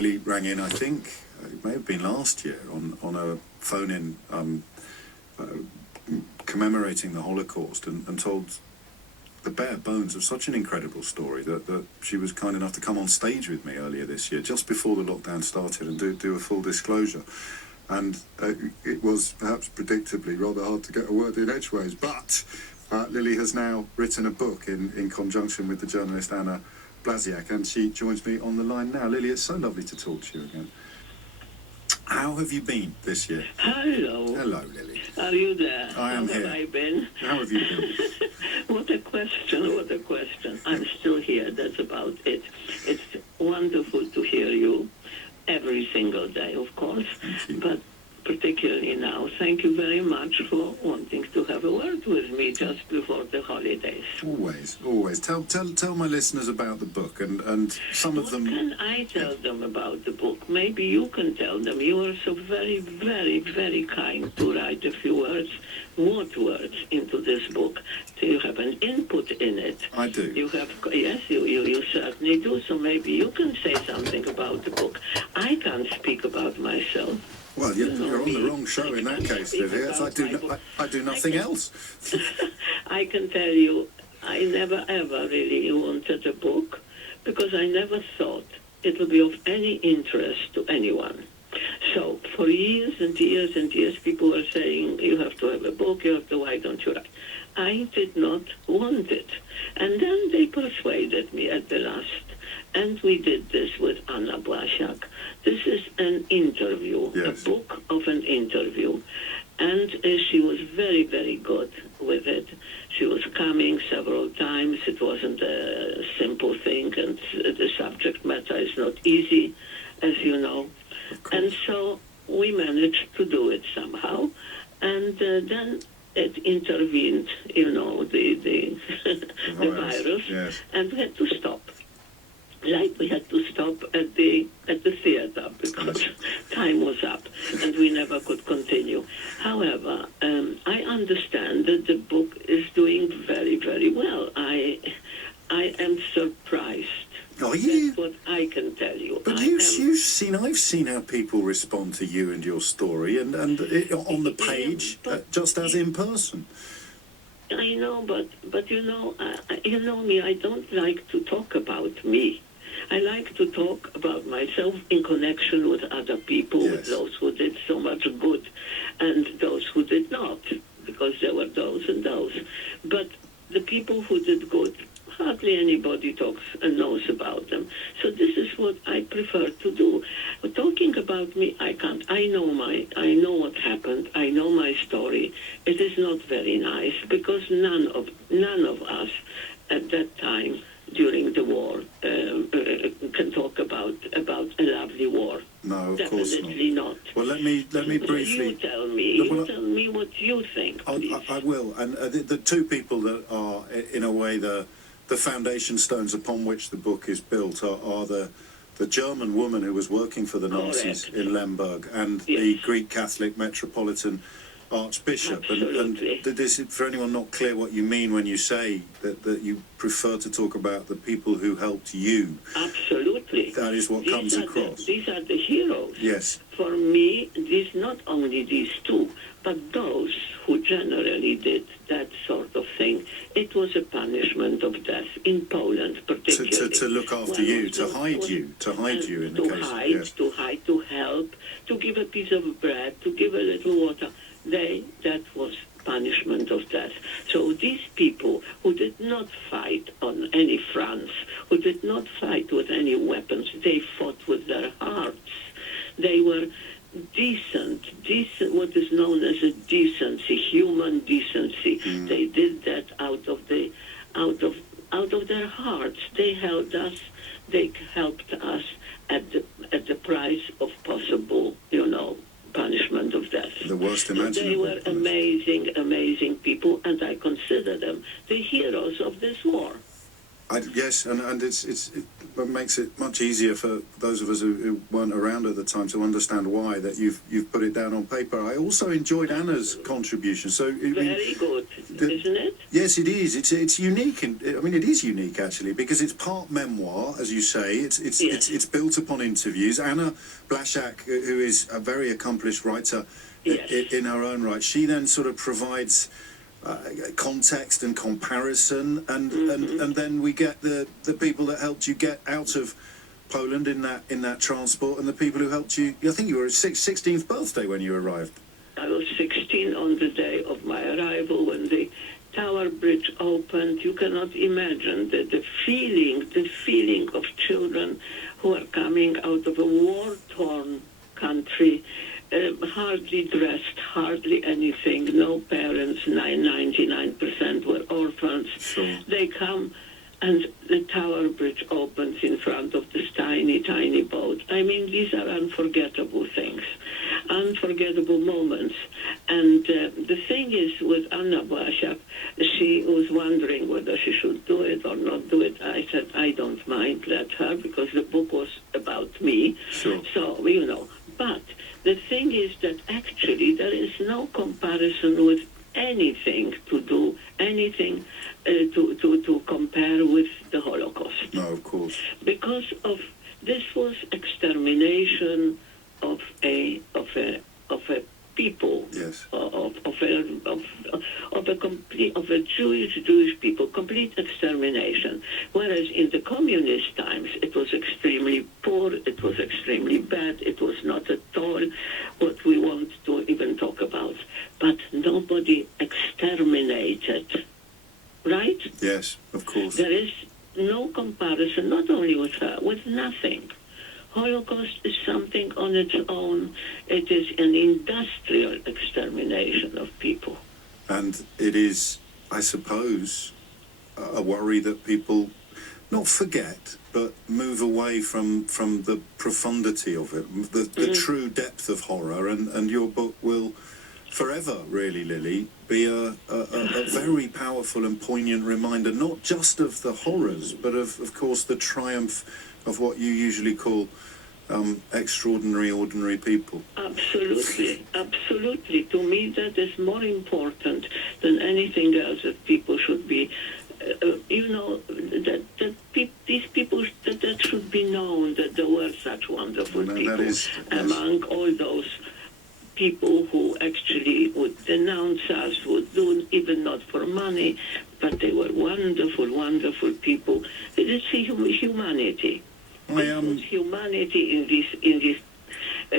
Lili rang in, I think, it may have been last year, on a phone-in commemorating the Holocaust, and told the bare bones of such an incredible story that she was kind enough to come on stage with me earlier this year, just before the lockdown started, and do a full disclosure. And it was perhaps predictably rather hard to get a word in edgeways, but Lili has now written a book in conjunction with the journalist Anna Blasiak, and she joins me on the line now. Lili, it's so lovely to talk to you again. How have you been this year? Hello. Hello, Lili. Are you there? I am here. How have I been? How have you been? What a question, what a question. I'm still here, that's about it. It's wonderful to hear you every single day, of course, but particularly now. Thank you very much for wanting to have a word with me just before the holidays. Always, always. Tell my listeners about the book, and some of them... What can I tell them about the book? Maybe you can tell them. You are so very, very, very kind to write a few words, what words, into this book. So you have an input in it. I do. You have, yes, you certainly do. So maybe you can say something about the book. I can't speak about myself. Well, you're on the wrong show in that case, Lili. I do nothing else. I can tell you, I never ever really wanted a book, because I never thought it would be of any interest to anyone. So for years and years and years, people were saying, you have to have a book, why don't you write? I did not want it. And then they persuaded me at the last. And we did this with Anna Blasiak. This is an interview, yes. A book of an interview. And she was very, very good with it. She was coming several times. It wasn't a simple thing, and the subject matter is not easy, as you know. And so we managed to do it somehow. And then it intervened, the virus, yes. And we had to stop. Like we had to stop at the theater because time was up and we never could continue. However, I understand that the book is doing very, very well. I am surprised. Are you? That's what I can tell you. But I've seen how people respond to you and your story, and on the page, just as in person. I know, but you know me, I don't like to talk about me. I like to talk about myself in connection with other people, yes. With those who did so much good and those who did not, because there were those and those. But the people who did good, hardly anybody talks and knows about them. So this is what I prefer to do. But talking about me, I can't. I know what happened. I know my story. It is not very nice because none of us at that time during the war can talk about a lovely war. No, of Definitely course not. not. Well, let me briefly. You tell me. Tell me what you think, please. I will. And the two people that are, in a way, the foundation stones upon which the book is built are the German woman who was working for the Nazis in Lemberg, and the Greek Catholic Metropolitan Archbishop. And this, for anyone not clear what you mean when you say that you prefer to talk about the people who helped you. Absolutely. That is what comes across. These are the heroes. Yes. For me, not only these two, but those who generally did that sort of thing. It was a punishment of death in Poland, particularly. To look after you, to hide you in the case. To hide, to help, to give a piece of bread, to give a little water. That was punishment of death. So these people who did not fight on any fronts, who did not fight with any weapons, they fought with their hearts. They were decent, what is known as a decency, human decency. They did that out of their hearts. They held us. They helped us at the price of possible, punishment of death. The worst imaginable. They were amazing people, and I consider them the heroes of this war. Yes, and it's makes it much easier for those of us who weren't around at the time to understand why that you've put it down on paper. I also enjoyed Anna's contribution. So Very good, isn't it? Yes, it is. It's unique, and I mean it is unique actually because it's part memoir, as you say. It's built upon interviews. Anna Blaszak, who is a very accomplished writer in her own right, she then sort of provides context and comparison, and then we get the people that helped you get out of Poland in that transport, and the people who helped you. I think you were at 16th birthday when you arrived. I was 16 on the day of my arrival when the Tower Bridge opened. You cannot imagine the feeling of children who are coming out of a war-torn country, hardly dressed, hardly anything, no parents, 99% were orphans. Sure. They come and the Tower Bridge opens in front of this tiny, tiny boat. I mean, these are unforgettable things, unforgettable moments. And the thing is, with Anna Blaszak, she was wondering whether she should do it or not do it. I said, I don't mind, let her, because the book was about me. Sure. So, you know, but the thing is that actually there is no comparison with anything to do, anything to compare with the Holocaust. No, of course. Because of this was extermination of a people, Yes. of a Jewish people, complete extermination. Whereas in the communist times, it was extremely poor, it was extremely bad, it was not at all what we want to even talk about. But nobody exterminated, right? Yes, of course. There is no comparison, not only with her, with nothing. Holocaust is something on its own. It is an industrial extermination of people. And it is, I suppose, a worry that people not forget, but move away from the profundity of it, the true depth of horror. And your book will forever, really, Lili, be a very powerful and poignant reminder, not just of the horrors, but of course, the triumph of what you usually call extraordinary, ordinary people. Absolutely, absolutely. To me, that is more important than anything else that people should be, these people, that should be known that there were such wonderful people among all those people who actually would denounce us, would do even not for money, but they were wonderful, wonderful people. It is humanity. It was humanity in these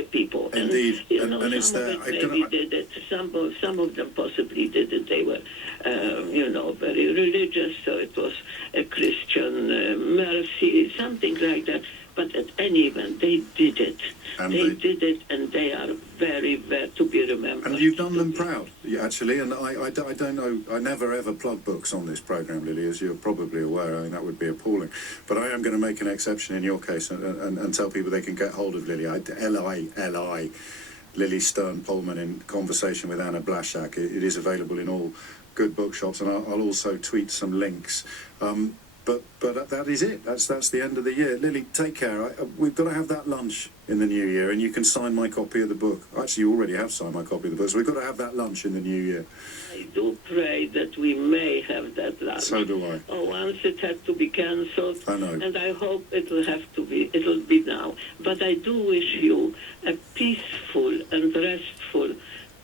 people. Indeed. And it's some of it maybe did it. Some of them possibly did it. They were, very religious, so it was a Christian mercy, something like that. But at any event, they did it. They did it, and they are very, very to be remembered. And you've done them proud, actually. And I don't know, I never ever plug books on this programme, Lili, as you're probably aware. I mean, that would be appalling. But I am going to make an exception in your case and tell people they can get hold of Lili. L-I, Lili Pohlmann in conversation with Anna Blaszak. It is available in all good bookshops, and I'll also tweet some links. But that is it. That's the end of the year. Lili, take care. We've got to have that lunch in the new year, and you can sign my copy of the book. Actually, you already have signed my copy of the book, so we've got to have that lunch in the new year. I do pray that we may have that lunch. So do I. Oh, once it had to be cancelled. I know. And I hope it'll be now. But I do wish you a peaceful and restful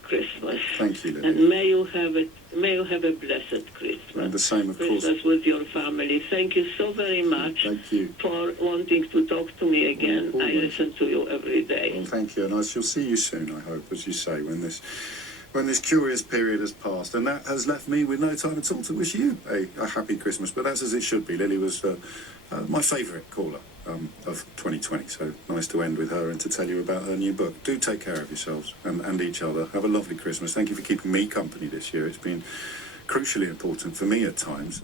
Christmas. Thank you, Lili. And may you have a blessed Christmas. And the same, of course. Christmas with your family. Thank you so very much. Thank you for wanting to talk to me again. I listen to you every day. Well, thank you, and I shall see you soon, I hope, as you say, when this curious period has passed. And that has left me with no time at all to wish you a happy Christmas. But that's as it should be. Lili was my favourite caller of 2020. So nice to end with her and to tell you about her new book. Do take care of yourselves and each other. Have a lovely Christmas. Thank you for keeping me company this year. It's been crucially important for me at times.